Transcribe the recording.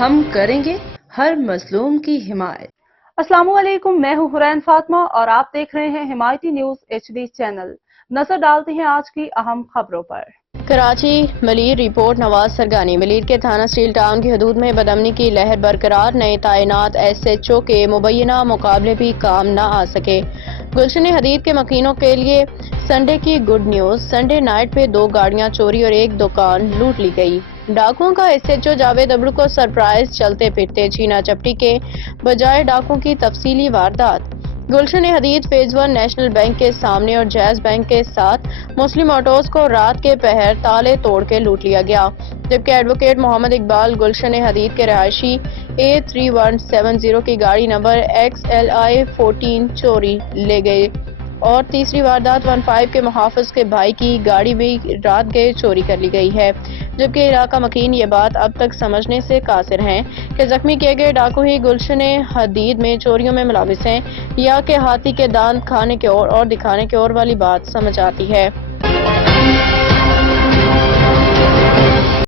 ہم کریں گے ہر مظلوم کی حمایت۔ السلام علیکم، میں ہوں حرین فاطمہ اور آپ دیکھ رہے ہیں حمایتی نیوز HD چینل۔ نظر ڈالتے ہیں آج کی اہم خبروں پر۔ کراچی ملیر رپورٹ نواز سرگانی۔ ملیر کے تھانہ اسٹیل ٹاؤن کی حدود میں بدامنی کی لہر برقرار، نئے تعینات SHO کے مبینہ مقابلے بھی کام نہ آ سکے۔ گلشن حدید کے مکینوں کے لیے سنڈے کی گڈ نیوز، سنڈے نائٹ پہ 2 گاڑیاں چوری اور 1 دکان لوٹ لی گئی۔ ڈاکوؤں کا SHO جاوید ابرو کو سرپرائز، چلتے پھرتے چھینا چپٹی کے بجائے ڈاکوؤں کی تفصیلی واردات۔ گلشن حدید فیز 1 نیشنل بینک کے سامنے اور جیز بینک کے ساتھ مسلم آٹوز کو رات کے پہر تالے توڑ کے لوٹ لیا گیا، جبکہ ایڈوکیٹ محمد اقبال گلشن حدید کے رہائشی A3170 کی گاڑی نمبر XLI 14 چوری لے گئے اور تیسری واردات 15 کے محافظ کے بھائی کی گاڑی بھی رات گئے چوری کر لی گئی ہے، جبکہ علاقہ مکین یہ بات اب تک سمجھنے سے قاصر ہیں کہ زخمی کیے گئے ڈاکو ہی گلشن حدید میں چوریوں میں ملوث ہیں یا کہ ہاتھی کے دانت کھانے کے اور دکھانے کے اور والی بات سمجھ آتی ہے۔